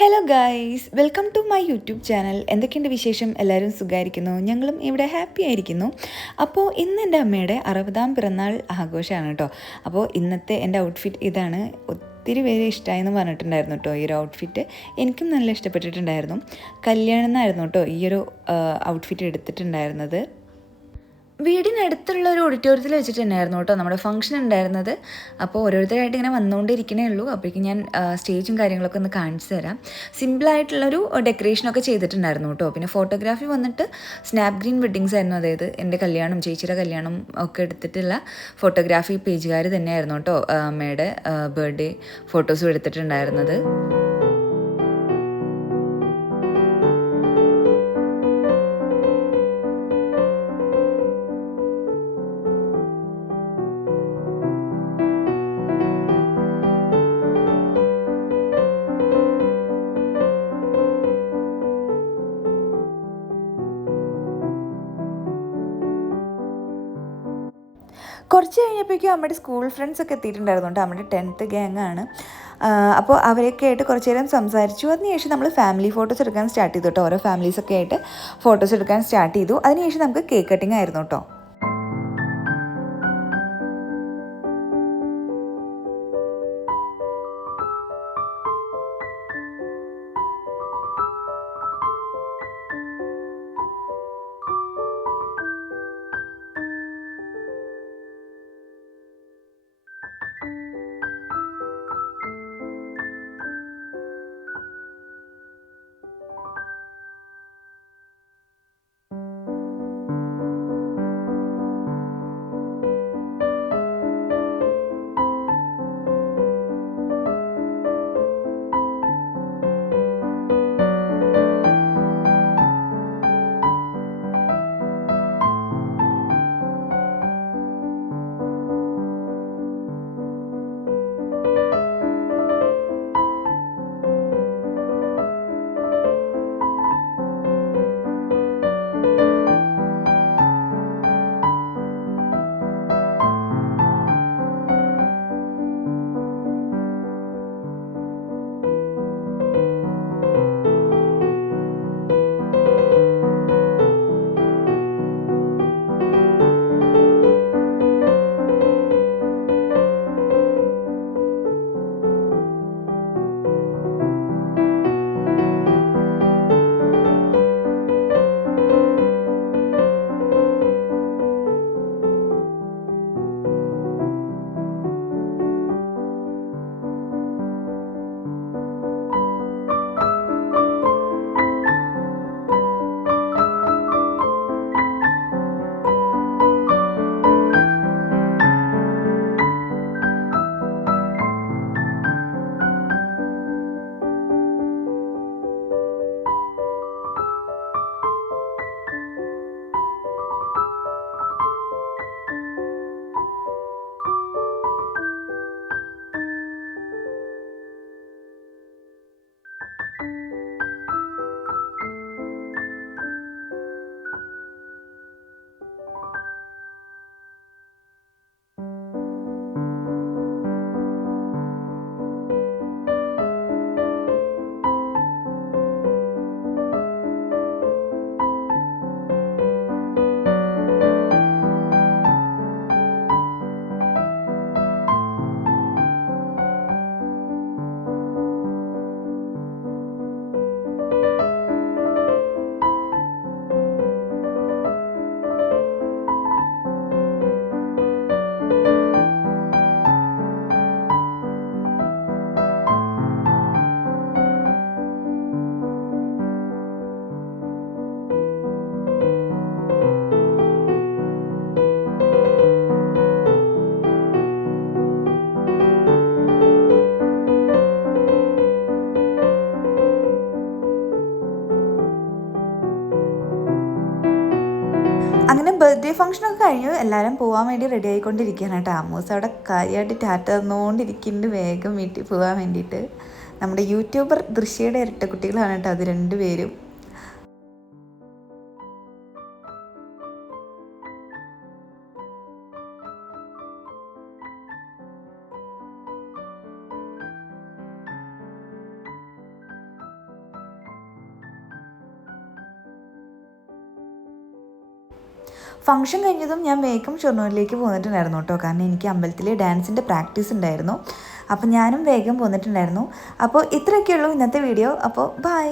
Hello guys, welcome to my YouTube channel. എന്തൊക്കെയുണ്ട് വിശേഷം? എല്ലാവരും സുഖമായിരിക്കുന്നു. ഞങ്ങളും ഇവിടെ ഹാപ്പി ആയിരിക്കുന്നു. അപ്പോൾ ഇന്ന് എൻ്റെ അമ്മയുടെ 60ാം പിറന്നാൾ ആഘോഷമാണ് കേട്ടോ. അപ്പോൾ ഇന്നത്തെ എൻ്റെ ഔട്ട്ഫിറ്റ് ഇതാണ്. ഒത്തിരി പേര് ഇഷ്ടമായെന്ന് പറഞ്ഞിട്ടുണ്ടായിരുന്നു കേട്ടോ. ഈ ഒരു ഔട്ട്ഫിറ്റ് എനിക്കും നല്ല ഇഷ്ടപ്പെട്ടിട്ടുണ്ടായിരുന്നു. കല്യാണം എന്നായിരുന്നു കേട്ടോ ഈ ഒരു ഔട്ട്ഫിറ്റ് എടുത്തിട്ടുണ്ടായിരുന്നത്. വീടിനടുത്തുള്ള ഒരു ഓഡിറ്റോറിയത്തിൽ വെച്ചിട്ട് തന്നെയായിരുന്നു കേട്ടോ നമ്മുടെ ഫംഗ്ഷൻ ഉണ്ടായിരുന്നത്. അപ്പോൾ ഓരോരുത്തരായിട്ട് ഇങ്ങനെ വന്നുകൊണ്ടിരിക്കണേ ഉള്ളൂ. അപ്പോഴേക്കും ഞാൻ സ്റ്റേജും കാര്യങ്ങളൊക്കെ ഒന്ന് കാണിച്ചു തരാം. സിമ്പിളായിട്ടുള്ളൊരു ഡെക്കറേഷനൊക്കെ ചെയ്തിട്ടുണ്ടായിരുന്നു കേട്ടോ. പിന്നെ ഫോട്ടോഗ്രാഫി വന്നിട്ട് സ്നാപ് ഗ്രീൻ വെഡ്ഡിങ്സ് ആയിരുന്നു. അതായത് എൻ്റെ കല്യാണം, ചേച്ചിയുടെ കല്യാണം ഒക്കെ എടുത്തിട്ടുള്ള ഫോട്ടോഗ്രാഫി പേജുകാർ തന്നെയായിരുന്നു കേട്ടോ അമ്മയുടെ ബർത്ത്ഡേ ഫോട്ടോസും എടുത്തിട്ടുണ്ടായിരുന്നത്. കുറച്ച് കഴിഞ്ഞപ്പോഴേക്കും നമ്മുടെ സ്കൂൾ ഫ്രണ്ട്സൊക്കെ എത്തിയിട്ടുണ്ടായിരുന്നു കേട്ടോ. നമ്മുടെ 10th ഗ്യാങ്ങാണ്. അപ്പോൾ അവരൊക്കെ ആയിട്ട് കുറച്ച് നേരം സംസാരിച്ചു. അതിനുശേഷം നമ്മൾ ഫാമിലി ഫോട്ടോസ് എടുക്കാൻ സ്റ്റാർട്ട് ചെയ്തു കേട്ടോ. ഓരോ ഫാമിലീസൊക്കെ ആയിട്ട് ഫോട്ടോസ് എടുക്കാൻ സ്റ്റാർട്ട് ചെയ്തു. അതിനുശേഷം നമുക്ക് കേക്ക് കട്ടിങ് ആയിരുന്നു കേട്ടോ. അങ്ങനെ ബർത്ത്ഡേ ഫംഗ്ഷനൊക്കെ കഴിഞ്ഞു. എല്ലാവരും പോകാൻ വേണ്ടി റെഡി ആയിക്കൊണ്ടിരിക്കുകയാണ് കേട്ടോ. അമ്മൂസ് അവിടെ കാര്യമായിട്ട് ടാറ്റ തന്നുകൊണ്ടിരിക്കുന്നുണ്ട് വേഗം വീട്ടിൽ പോകാൻ വേണ്ടിയിട്ട്. നമ്മുടെ യൂട്യൂബർ ദൃശ്യയുടെ ഇരട്ടക്കുട്ടികളാണ് കേട്ടോ അത് രണ്ടുപേരും. ഫംഗ്ഷൻ കഴിഞ്ഞതും ഞാൻ വേഗം ഷൊർണൂരിലേക്ക് പോന്നിട്ടുണ്ടായിരുന്നു കേട്ടോ. കാരണം എനിക്ക് അമ്പലത്തിൽ ഡാൻസിൻ്റെ പ്രാക്ടീസ് ഉണ്ടായിരുന്നു. അപ്പോൾ ഞാനും വേഗം പോന്നിട്ടുണ്ടായിരുന്നു. അപ്പോൾ ഇത്രയൊക്കെയുള്ളൂ ഇന്നത്തെ വീഡിയോ. അപ്പോൾ ബൈ.